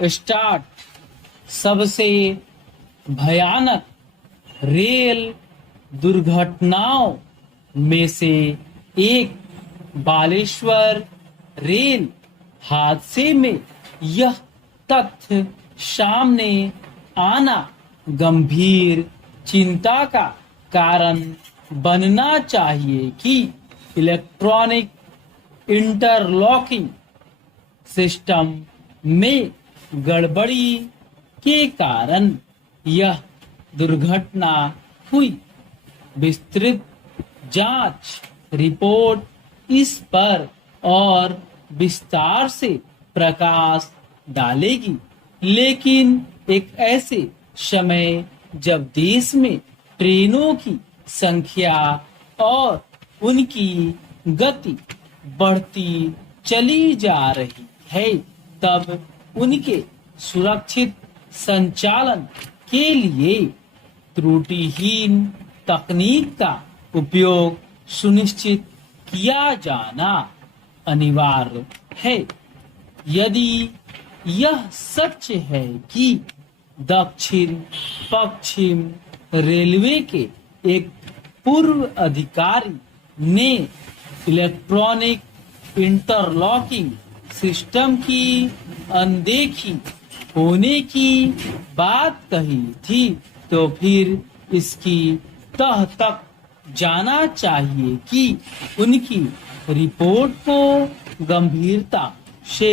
Start. सबसे भयानक rail दुर्घटनाओं में से एक बालेश्वर रेल हादसे में यह तथ्य सामने आना गंभीर चिंता का कारण बनना चाहिए कि इलेक्ट्रॉनिक इंटरलॉकिंग सिस्टम में गड़बड़ी के कारण यह दुर्घटना हुई। विस्तृत जांच रिपोर्ट इस पर और विस्तार से प्रकाश डालेगी, लेकिन एक ऐसे समय जब देश में ट्रेनों की संख्या और उनकी गति बढ़ती चली जा रही है, तब उनके सुरक्षित संचालन के लिए त्रुटिहीन तकनीक का उपयोग सुनिश्चित किया जाना अनिवार्य है। यदि यह सच है कि दक्षिण पश्चिम रेलवे के एक पूर्व अधिकारी ने इलेक्ट्रॉनिक इंटरलॉकिंग सिस्टम की अनदेखी होने की बात कही थी, तो फिर इसकी तह तक जाना चाहिए कि उनकी रिपोर्ट को गंभीरता से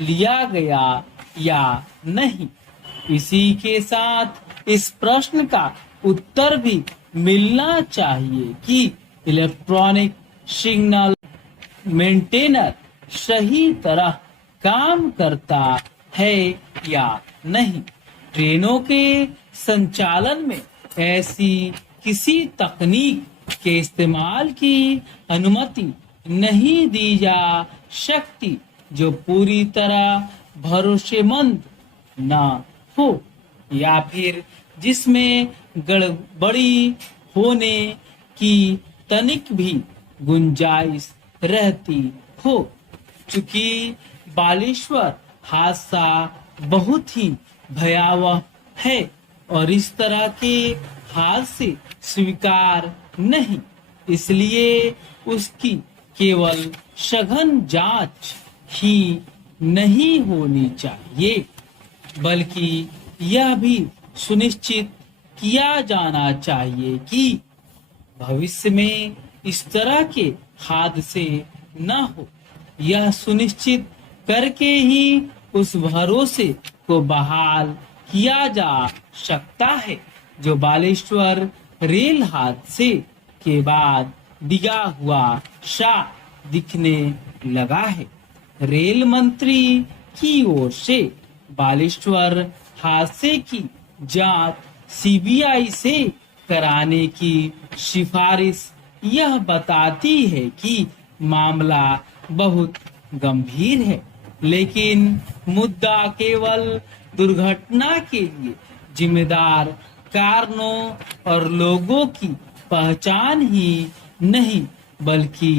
लिया गया या नहीं। इसी के साथ इस प्रश्न का उत्तर भी मिलना चाहिए कि इलेक्ट्रॉनिक सिग्नल मेंटेनर सही तरह काम करता है या नहीं। ट्रेनों के संचालन में ऐसी किसी तकनीक के इस्तेमाल की अनुमति नहीं दी जा सकती जो पूरी तरह भरोसेमंद ना हो या फिर जिसमें गड़बड़ी होने की तनिक भी गुंजाइश रहती हो। चूंकि बालेश्वर हादसा बहुत ही भयावह है और इस तरह के हादसे स्वीकार नहीं, इसलिए उसकी केवल सघन जांच ही नहीं होनी चाहिए, बल्कि यह भी सुनिश्चित किया जाना चाहिए कि भविष्य में इस तरह के हादसे न हो। यह सुनिश्चित करके ही उस भरोसे को बहाल किया जा सकता है जो बालेश्वर रेल हादसे के बाद डिगा हुआ सा दिखने लगा है। रेल मंत्री की ओर से बालेश्वर हादसे की जांच सीबीआई से कराने की सिफारिश यह बताती है कि मामला बहुत गंभीर है, लेकिन मुद्दा केवल दुर्घटना के लिए जिम्मेदार कारणों और लोगों की पहचान ही नहीं, बल्कि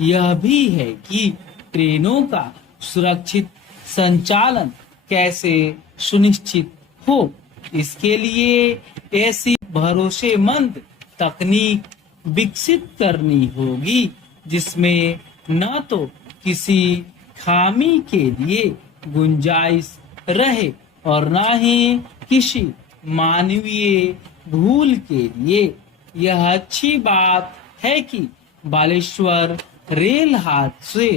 यह भी है कि ट्रेनों का सुरक्षित संचालन कैसे सुनिश्चित हो। इसके लिए ऐसी भरोसेमंद तकनीक विकसित करनी होगी जिसमें न तो किसी खामी के लिए गुंजाइश रहे और न ही किसी मानवीय भूल के लिए। यह अच्छी बात है कि बालेश्वर रेल हादसे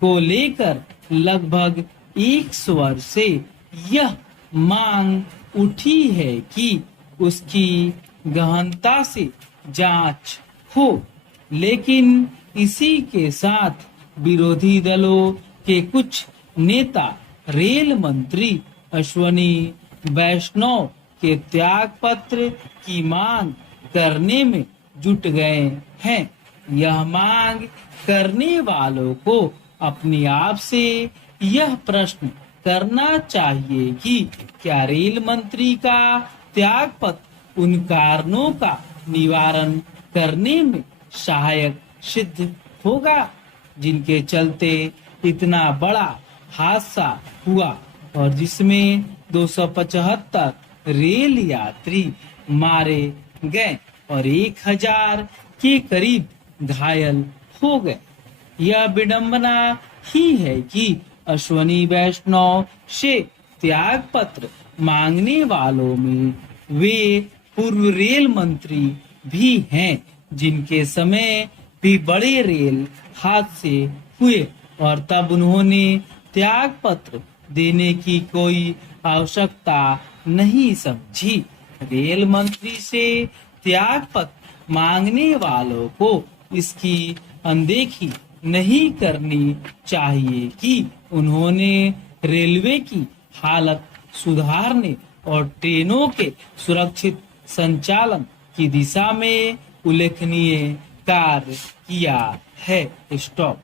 को लेकर लगभग 1 वर्ष से यह मांग उठी है कि उसकी गहनता से जांच हो, लेकिन इसी के साथ विरोधी दलों के कुछ नेता रेल मंत्री अश्वनी वैष्णव के त्याग पत्र की मांग करने में जुट गए हैं। यह मांग करने वालों को अपने आप से यह प्रश्न करना चाहिए कि क्या रेल मंत्री का त्याग पत्र उन कारणों का निवारण करने में सहायक सिद्ध होगा जिनके चलते इतना बड़ा हादसा हुआ और जिसमें 275 रेल यात्री मारे गए और 1000 के करीब घायल हो गए। यह विडंबना ही है कि अश्वनी वैष्णव से त्याग पत्र मांगने वालों में वे पूर्व रेल मंत्री भी हैं जिनके समय भी बड़े रेल हादसे हुए और तब उन्होंने त्याग पत्र देने की कोई आवश्यकता नहीं समझी। रेल मंत्री से त्याग पत्र मांगने वालों को इसकी अनदेखी नहीं करनी चाहिए कि उन्होंने रेलवे की हालत सुधारने और ट्रेनों के सुरक्षित संचालन की दिशा में उल्लेखनीय कार्य किया है। स्टॉप।